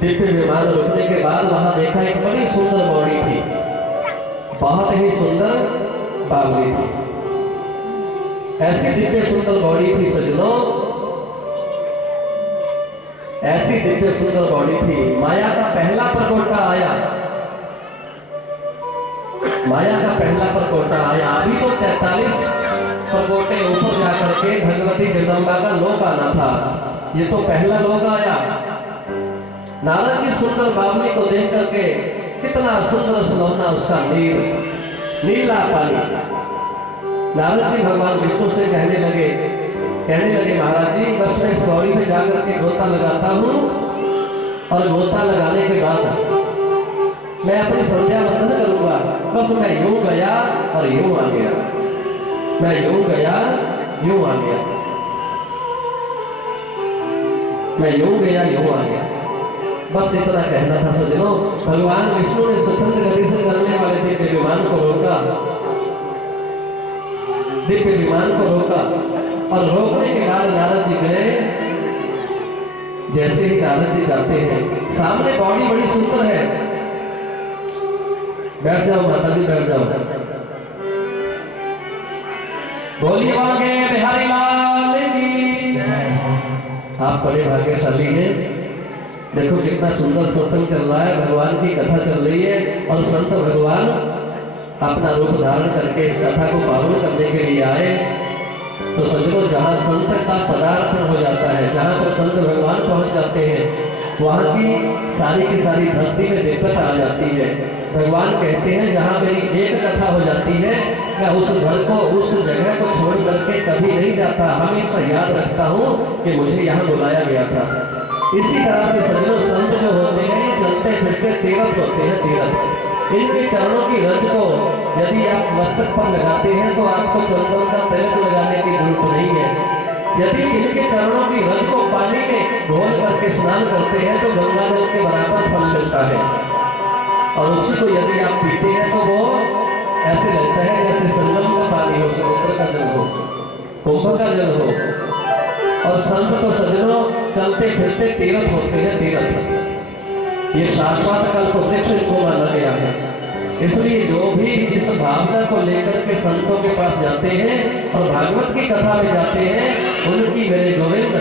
दिव्य विमान रुकने के बाद वहां देखा एक बड़ी सुंदर बॉडी थी, बहुत ही सुंदर बावली थी। ऐसी दिव्य सुंदर बॉडी थी सजनों, ऐसी दिव्य सुंदर बॉडी थी। माया का पहला परकोटा आया, माया का पहला परकोटा आया। अभी तो 43 परकोटे ऊपर जाकर के भगवती जगदम्बा का लोक आना था, ये तो पहला लोक आया। नारद की सुंदर बावली को देख करके कितना सुंदर सुलौना उसका नीला पानी। नारद जी भगवान विष्णु से कहने लगे महाराज जी बस मैं इस गौरी में जाकर के गोता लगाता हूँ और गोता लगाने के बाद मैं अपनी संध्या बंदन करूंगा। बस मैं यूं गया और यूं आ गया, मैं यूं गया यूं आ गया, मैं यूं गया यूं आ गया। बस इतना कहना था सजनों। भगवान विष्णु ने स्वच्छंद गति से चलने वाले दिव्य विमान को रोका, दिव्य विमान को रोका और रोकने के बाद नारद जी गए। जैसे ही नारद जी जाते हैं, सामने बॉडी बड़ी सुंदर है। बैठ जाओ माता जी, बैठ जाओ। बोलिए वागे बिहारी लाल की। आप बड़े भाग्यशाली हैं। देखो कितना सुंदर सत्संग चल रहा है, भगवान की कथा चल रही है और संत भगवान अपना रूप धारण करके इस कथा को पावन करने के लिए आए। तो सजनों जहाँ संत का पदार्पण हो जाता है, जहाँ पर संत भगवान पहुंच जाते हैं, वहाँ की सारी धरती में दिक्कत आ जाती है। भगवान कहते हैं जहाँ मेरी एक कथा हो जाती है, मैं उस घर को, उस जगह को छोड़ करके कभी नहीं जाता, हमेशा याद रखता हूँ कि मुझे यहाँ बुलाया गया था। इसी तरह से सजनों संत जो होते हैं ये चलते फिरते तीर्थ होते हैं, तीर्थ। इनके चरणों की रज को यदि आप मस्तक पर लगाते हैं तो आपको चंदन का तिलक लगाने की जरूरत नहीं है। यदि इनके चरणों की रज को पानी में घोल करके स्नान करते हैं तो गंगा जल के बराबर फल मिलता है, और उसी को यदि आप पीते हैं तो वो ऐसे लगता है जैसे संगम का पानी हो, समुद्र का जल हो, कुंभ का जल हो। और संत तो सजनों चलते फिरते तीर्थ होते हैं, तीर्थ। ये शाश्वत कल्प वृक्ष को माना गया है। इसलिए जो भी इस भावना को लेकर के संतों के पास जाते हैं और भागवत की कथा में जाते हैं, उनकी मेरे गोविंद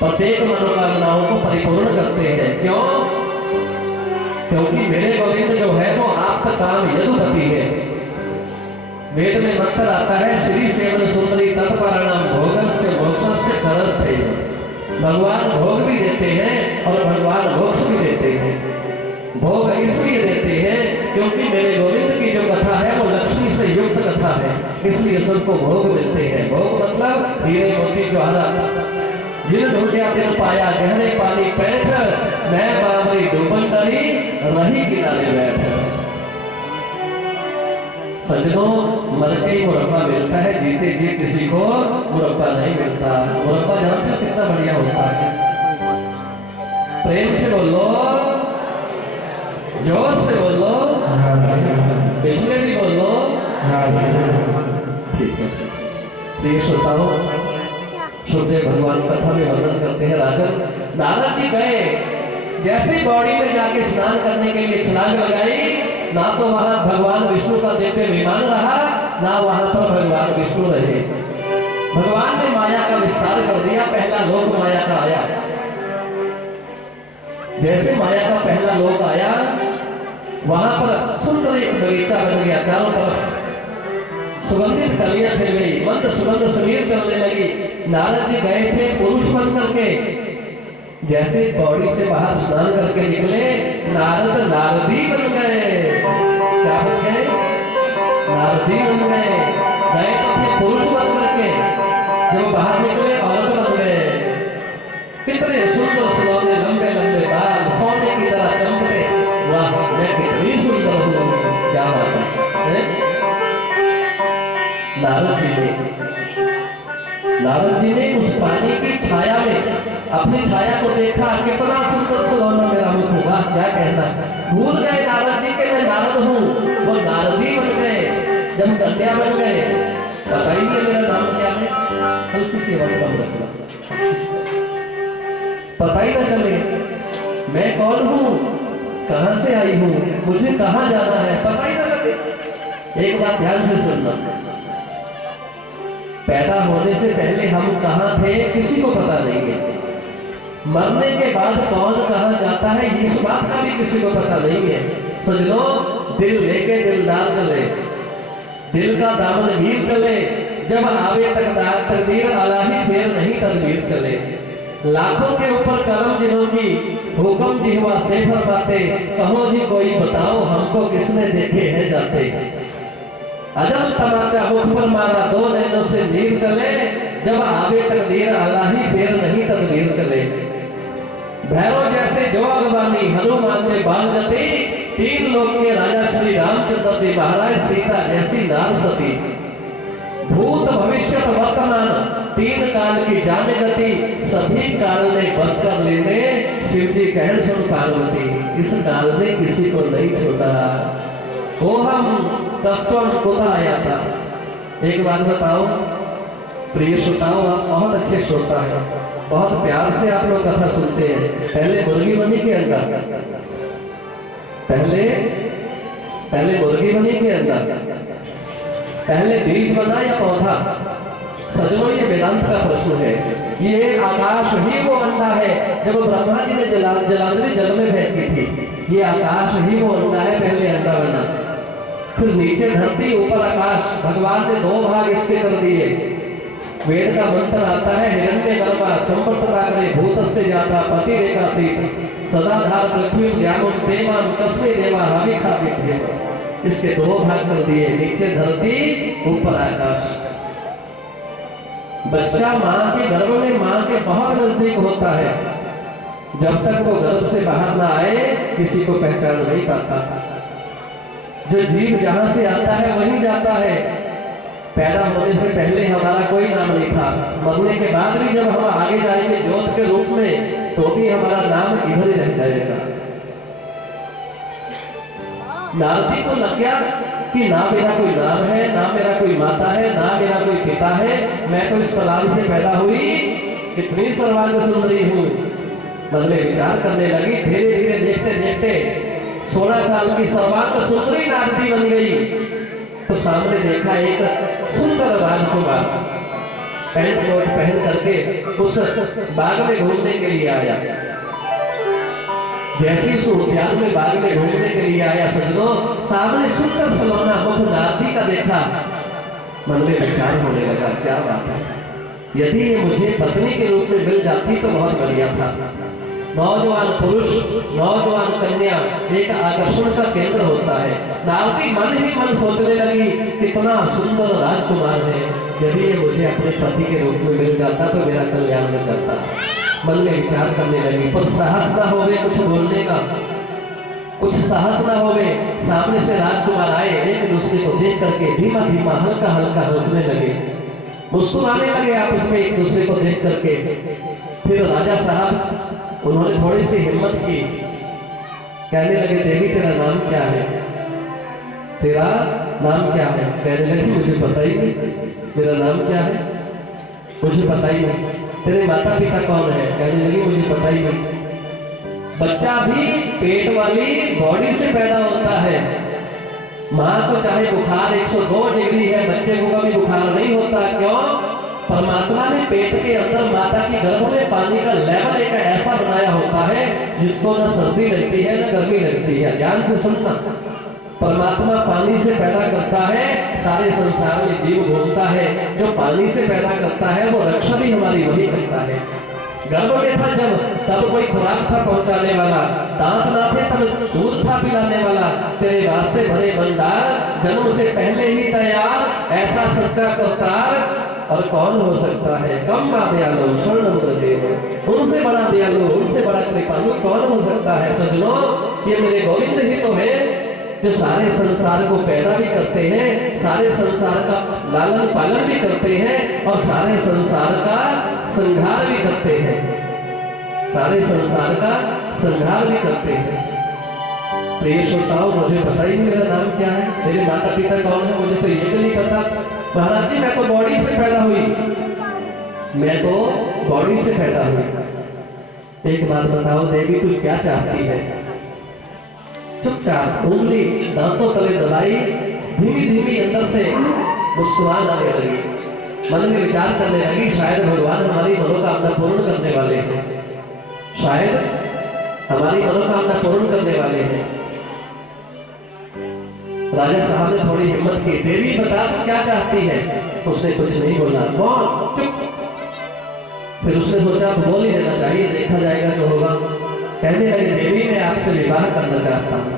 प्रत्येक मनोकामनाओं को परिपूर्ण करते हैं। क्यों? क्योंकि मेरे गोविंद जो है वो आपका काम यदुपति है। वेद में मंत्र आता है श्री सेवन सुंदरी तत्पराणाम भोगस्य मोक्षस्य करस्ते। भगवान भोग भी देते हैं और भगवान मोक्ष भी देते हैं। भोग इसलिए देते हैं क्योंकि मेरे गोविंद की जो कथा है वो लक्ष्मी से युक्त कथा है, इसलिए सबको भोग मिलते हैं। भोग मतलब हीरे मोती ज्वाला। जिन ढूंढिया दिल पाया गहरे पानी पैठ, मैं बाबरी डूबन डरी रही किनारे बैठ। सजनों मर के ही मुरब्बा मिलता है, जीते जी किसी को मुरब्बा नहीं मिलता। मुरब्बा जानते हो कितना बढ़िया होता है? प्रेम से बोलो, जोर से बोलो, पिछले भी बोलो। ठीक है। प्रिय श्रोताओं, श्रोते भगवान कथा में वर्णन करते हैं। राजन नारद जी गए, जैसे बॉडी में जाके स्नान करने के लिए छलांग लगाई, ना तो वहां भगवान विष्णु का दिव्य विमान रहा, ना वहां पर भगवान विष्णु रहे। भगवान ने माया का विस्तार कर दिया, पहला लोक माया का आया। जैसे माया का पहला लोक आया, वहां पर सुंदर एक बगीचा बन गया, चारों तरफ सुगंधित कलियां फैल गई, मंद सुगंध समीर चलने लगी। नारद जी गए थे पुरुष बन करके, जैसे पौड़ी से बाहर स्नान करके निकले, नारद नारदी बन गए। क्या बन गए? नारदी बन गए। गए तो थे पुरुष बन करके, जब बाहर निकले औरत बन गए। कितने सुंदर सुलौने लंबे लंबे बाल सोने की तरह चमकते। वाह, मैं कितनी सुंदर हूँ, क्या बात है। नारद जी ने उस पानी की छाया में अपनी छाया को देखा, कितना सुंदर सुलौना मेरा मुख हुआ, क्या कहना। भूल गए नारद जी के मैं नारद हूँ, वो नारदी बन गए। जब कन्या बन गए, पता ही नहीं मेरा नाम क्या है, हल्की सी आवाज कम रखना, पता ही ना चले। मैं कौन हूँ, कहां से आई हूँ, मुझे कहां जाना है, पता ही ना लगे। एक बात ध्यान से सुनना, पैदा होने से पहले हम कहां थे किसी को पता नहीं है। मरने के बाद कौन कहां जाता है इस बात का भी किसी को पता नहीं है। सजनो, दिल लेके दिलदार चले, दिल का दामन मीर चले, जब आवे तकदीर अलाही फेर नहीं तदबीर चले। लाखों के ऊपर करम जिन्हों की, हुक्म जिहवा से फरमाते, कहो जी कोई बताओ हमको किसने देखे हैं जाते। अजब तमाचा मुख पर मारा, दो नैनों से जीर चले, जब आवे तकदीर अलाही फेर नहीं तदबीर चले। भैरव जैसे जो अगवानी, हनुमान ने बाल जती, तीन लोक के राजा श्री रामचंद्र जी महाराज, सीता जैसी नार सती। भूत भविष्य वर्तमान, तीन काल की जान गति, सभी काल ने बस कर लेने, शिव जी कहन सुन पार्वती। इस काल ने किसी को नहीं छोड़ा, वो हम कष्टों कुता आया था। एक बात बताओ प्रिय श्रोताओ, आप बहुत अच्छे श्रोता हैं, बहुत प्यार से आप लोग कथा सुनते हैं। पहले मुर्गी बनी के अंदर, पहले मुर्गी बनी के अंदर, पहले बीज बना या पौधा? सजनों, ये वेदांत का प्रश्न है। ये आकाश ही वो अंडा है, जब ब्रह्मा जी ने जलांधरी जल में फेंक की थी, ये आकाश ही वो अंडा है, पहले अंडा बना, फिर नीचे धरती ऊपर आकाश। भगवान ने दो भाग इसके कर दिए। वेद का मंत्र आता है, हिरण्य गर्भा संपर्तता करे भूतस्य जाता पति रेखा सीत, सदाधार पृथ्वी ज्ञानों देवान कस्मे देवा हविखा विद्येव। इसके दो भाग कर दिए, नीचे धरती ऊपर आकाश। बच्चा मां के गर्भ में मां के बहुत नजदीक होता है, जब तक वो गर्भ से बाहर ना आए किसी को पहचान नहीं पाता। जो जीव जहां से आता है वहीं जाता है। पैदा होने से पहले हमारा कोई नाम नहीं था, मरने के बाद भी जब हम आगे जाएंगे ज्योत के रूप में, तो भी हमारा नाम इधर ही रह जाएगा। नारदी को लग गया कि ना मेरा कोई नाम है, ना मेरा कोई माता है, ना मेरा कोई पिता है, मैं तो इस तालाब से पैदा हुई, कितनी सर्वांग सुंदरी हूँ। मन में विचार करने लगी, धीरे धीरे देखते देखते 16 साल की सर्वांग सुंदरी नारदी बन गई। तो सामने देखा एक सुंदर राजकुमार पैंट कोट पहन करके उस बाग में घूमने के लिए आया। जैसे उस उद्यान में बाग में घूमने के लिए आया, सजनों, सामने सुंदर सलोना मुख नारदी का देखा। मन में विचार होने लगा, क्या बात है, यदि ये मुझे पत्नी के रूप में मिल जाती तो बहुत बढ़िया था। नौजवान पुरुष, नौजवान कन्या एक आकर्षण का केंद्र होता है। नारदी मन ही मन सोचने लगी, कितना सुंदर राजकुमार है, यदि ये मुझे अपने पति के रूप में मिल जाता तो मेरा कल्याण हो जाता। मन में विचार करने लगी, पर साहस ना होवे कुछ बोलने का, कुछ साहस ना होवे। सामने से राजकुमार आए, एक दूसरे को देख करके धीमा धीमा हल्का हल्का हंसने लगे, मुस्कुराने लगे आपस में एक दूसरे को देख करके। फिर राजा साहब उन्होंने थोड़ी सी हिम्मत की, कहने लगे, देवी तेरा नाम क्या है, तेरा नाम क्या है? कहने लगी, मुझे पता ही नहीं, मेरा नाम क्या है, मुझे पता ही नहीं। तेरे माता पिता कौन है? कहने लगी, मुझे पता ही नहीं। बच्चा भी पेट वाली बॉडी से पैदा होता है, माँ को चाहे बुखार 102 डिग्री है, बच्चे को कभी बुखार नहीं होता। क्यों? परमात्मा ने पेट के अंदर माता के गर्भ में पानी का लेवल एक ऐसा बनाया होता है जिसको न सर्दी लगती है न गर्मी लगती है। ध्यान से सुनना, परमात्मा पानी से पैदा करता है, सारे संसार में जीव घूमता है। जो पानी से पैदा करता है वो रक्षा भी हमारी वही करता है। गर्भ में था जब, तब कोई खुराक था पहुंचाने वाला, दांत ना थे तब दूध था पिलाने वाला, तेरे वास्ते भरे भंडार, जन्म से पहले ही तैयार, ऐसा सच्चा करतार और कौन हो सकता है? कम बा दयालु स्वर्णम देव, उनसे बड़ा दयालु, उनसे बड़ा कृपालु कौन हो सकता है? सजनों, ये मेरे गोविंद ही तो है जो सारे संसार को पैदा भी करते हैं, सारे संसार का लालन पालन भी करते हैं और सारे संसार का संहार भी करते हैं, सारे संसार का संहार भी करते हैं। प्रिय श्रोताओं, मुझे पता ही नहीं मेरा नाम क्या है, मेरे माता पिता कौन है, मुझे तो ये भी नहीं पता। महाराज जी, मैं तो बॉडी से पैदा हुई, मैं तो बॉडी से पैदा हुई। एक बात बताओ देवी, तू क्या चाहती है? चुपचाप उंगली दांतों तले दबाई, धीमी धीमी अंदर से मुस्कुराहट आने लगी। मन में विचार करने लगी, शायद भगवान हमारी मनोकामना पूर्ण करने वाले हैं, शायद हमारी मनोकामना पूर्ण करने वाले हैं। राजा साहब ने थोड़ी हिम्मत की, देवी बता तू क्या चाहती है? उसने कुछ नहीं बोला, कौन चुप। फिर उसने सोचा बोल ही देना चाहिए, देखा जाएगा जो होगा। कहने लगे, देवी मैं आपसे विवाह करना चाहता हूँ,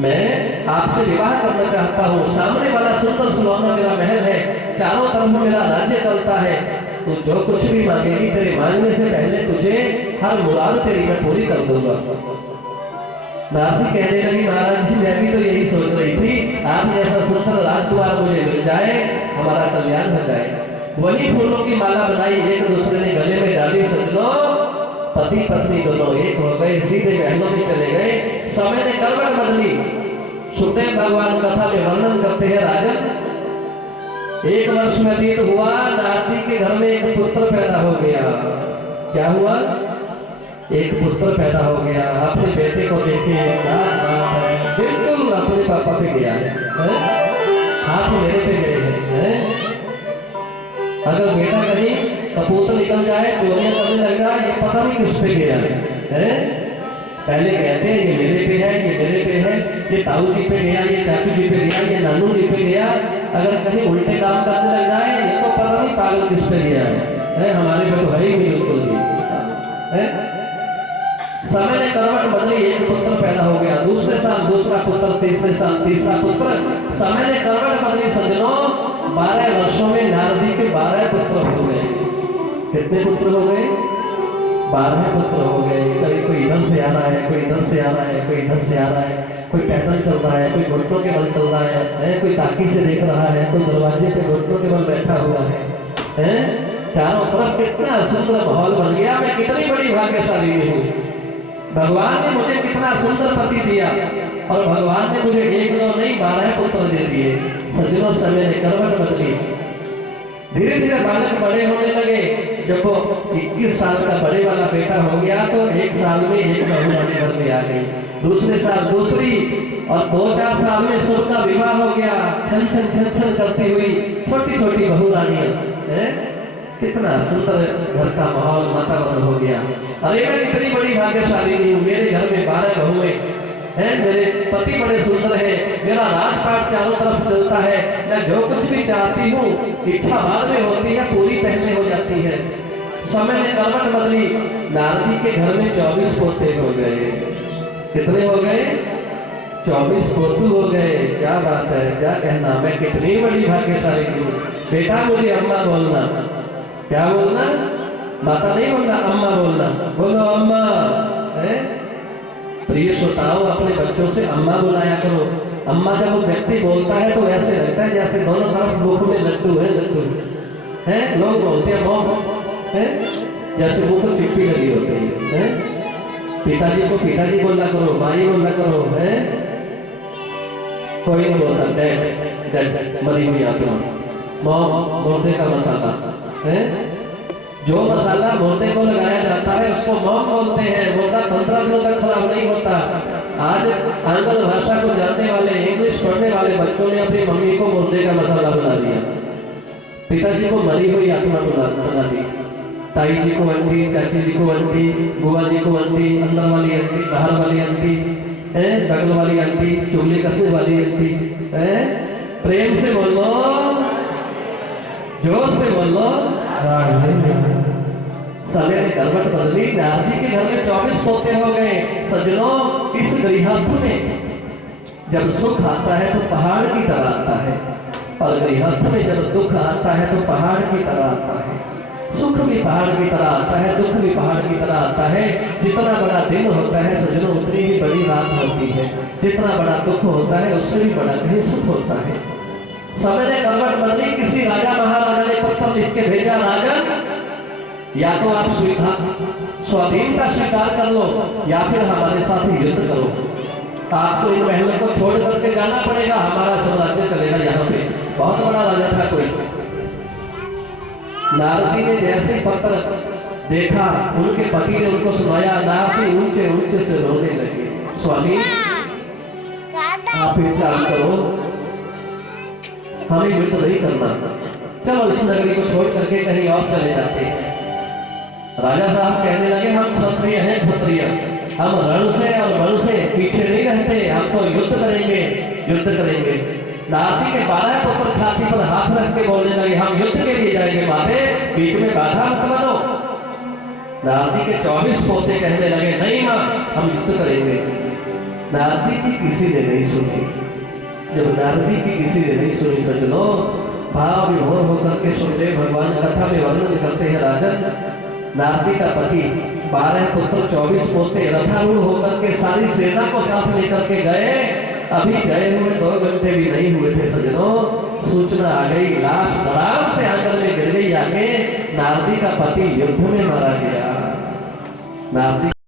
मैं आपसे विवाह करना चाहता हूँ। सामने वाला सुंदर सुलौना मेरा महल है, चारों तरफ मेरा राज्य चलता है। तू जो कुछ भी मांगेगी, तेरे मांगने से पहले तुझे हर मुराद तेरी मैं पूरी कर दूंगा। नारदी कहने लगी, महाराज जी मैं भी तो यही सोच रही थी, आप जैसा सुंदर राजकुमार मुझे मिल जाए, हमारा कल्याण हो जाए। वही फूलों की माला बनाई, एक दूसरे ने गले में डाली। सजनों, पति पत्नी दोनों एक हो गए, सीधे महलों में चले गए। समय ने करवट बदली। सुखदेव भगवान कथा में वर्णन करते हैं, राजन 1 वर्ष व्यतीत हुआ, नारदी के घर में एक पुत्र पैदा हो गया। क्या हुआ? एक पुत्र पैदा हो गया। अपने बेटे को देखे, बिल्कुल अपने पापा पे गया है, हाथ मेरे पे गए हैं। अगर बेटा कहीं कपूत निकल जाए, चोरियां करने लग जाए, ये पता नहीं किस पे गया है। पहले कहते हैं ये मेरे पे है, ये मेरे पे है, ये ताऊ जी पे गया, ये चाचू जी पे गया, ये नानू जी पे गया। अगर कहीं उल्टे काम करने लग जाए, ये तो पता नहीं पागल किस पे गया है। हमारे पे तो है ही नहीं, बिल्कुल भी। समय ने करवट बदली, एक पुत्र पैदा हो गया। दूसरे साल दूसरा पुत्र, तीसरे साल तीसरा पुत्र। समय ने करवट बदली। सजनों, 12 वर्षों में नारदी के 12 पुत्र हो गए। कितने पुत्र हो गए? 12 पुत्र हो गए। कभी कोई इधर से आ रहा है, कोई इधर से आ रहा है, कोई इधर से आ रहा है, कोई पैदल चल रहा है, कोई घुटनों के बल चल रहा है, कोई ताकी से देख रहा है, कोई दरवाजे पे घुटनों के बल बैठा हुआ है। चारों तरफ कितना सुंदर माहौल बन गया। मैं कितनी बड़ी भाग्यशाली हूँ, भगवान ने मुझे कितना सुंदर पति दिया, और भगवान ने मुझे 1 2 नहीं 12 पुत्र दे दिए। सज्जनों, समय ने करवट बदली। धीरे धीरे बालक बड़े होने लगे। जब वो 21 साल का बड़े वाला बेटा हो गया, तो 1 साल में एक बहू अपने घर में आ गई, दूसरे साल दूसरी, और 2-4 साल में सबका विवाह हो गया। छन छन छन छन करती हुई छोटी छोटी बहू रानियां। कितना सुंदर घर का माहौल, वातावरण हो गया। अरे मैं कितनी बड़ी भाग्यशाली हूँ, मेरे घर में 12 बहुएं हैं, मेरे पति बड़े सुंदर हैं, मेरा राजपाट चारों तरफ चलता है। मैं जो कुछ भी चाहती हूँ, इच्छा बाद में होती है, पूरी पहले हो जाती है। समय ने करवट बदली। नारदी के घर में 24 पोते हो गए। कितने हो गए? 24 पोतू हो गए। क्या बात है, क्या कहना। मैं कितनी बड़ी भाग्यशाली हूँ। बेटा मुझे अम्मा बोलना। क्या बोलना? माता नहीं बोलना, अम्मा बोलना। बोलो अम्मा। प्रिय श्रोताओं, अपने बच्चों से अम्मा बुलाया करो। अम्मा जब वो व्यक्ति बोलता है तो ऐसे लगता है जैसे दोनों तरफ मुख में लड्डू है, लड्डू है। लोग बोलते हैं मोह है, जैसे मुंह पर चिट्ठी लगी होती है। पिताजी को पिताजी बोलना करो, माई बोलना करो, है। कोई नहीं बोलता डैड, डैड मरी हुई आत्मा। मॉम, मुर्दे का मसाला है। जो मसाला मुर्दे को लगाया जाता है उसको मॉम बोलते हैं। मुर्दा 15 दिनों तक खराब नहीं होता। आज आंग्ल भाषा को जानने वाले, इंग्लिश पढ़ने वाले बच्चों ने अपनी मम्मी को मुर्दे का मसाला बना दिया, पिताजी को मरी हुई आत्मा बना दी, ताई जी को आंटी, चाची जी को आंटी, बुआ जी को आंटी, अंदर वाली आंटी, बाहर वाली आंटी, बगल वाली आंटी, चुगली करने वाली आंटी। प्रेम से बोलो, जोर से बोलो। समय ने करवट बदली। नारदी के घर में 24 पोते हो गए। सज्जनों, इस गृहस्थ में जब सुख आता है तो पहाड़ की तरह आता है, और गृहस्थ में जब दुख आता है तो पहाड़ की तरह आता है। सुख भी पहाड़ की तरह आता है, दुख भी पहाड़ की तरह आता है। जितना बड़ा दिन होता है सज्जनों, उतनी ही बड़ी रात होती है। जितना बड़ा दुख होता है, उससे भी बड़ा कहीं सुख होता है। समय ने करवट बदली। किसी राजा महाराजा ने पत्र लिख के भेजा, राजन या तो आप स्वाधीनता स्वीकार कर लो, या फिर हमारे साथ युद्ध करो। आपको इन महलों को छोड़ करके जाना पड़ेगा, हमारा साम्राज्य चलेगा यहाँ पे। बहुत बड़ा राजा था कोई। नारदी ने जैसे पत्र देखा उनके पति ने उनको सुनाया, नारदी ऊंचे ऊंचे से रोने लगी। स्वामी आप एक काम करो, हमें युद्ध नहीं करना, चलो इस नगरी को छोड़ करके कहीं और चले जाते हैं। राजा साहब कहने लगे, हम क्षत्रिय हैं, क्षत्रिय, हम रण से और वन से पीछे नहीं रहते, हम तो युद्ध करेंगे, युद्ध करेंगे। नारदी के 12 पुत्र छाती पर हाथ रख के बोलने लगे, हम युद्ध के लिए जाएंगे माते, बीच में बाधा मत बनो। नारदी के 24 पोते कहने लगे, नहीं मां, हम युद्ध करेंगे। नारदी की किसी ने नहीं सुनी। जब नारदी की किसी ने नहीं सुनी सजनों, भाव विभोर होकर के सुनते भगवान कथा में वर्णन करते हैं। राजन, नारदी का पति 12 पुत्र 24 पोते रथारूढ़ होकर के सारी सेना को साथ लेकर के गए। अभी गए हुए 2 घंटे भी नहीं हुए थे सजनों, सूचना आ गई, लाश आराम से आंगन में गिर गई। आगे नारदी का पति युद्ध में मारा गया। नारदी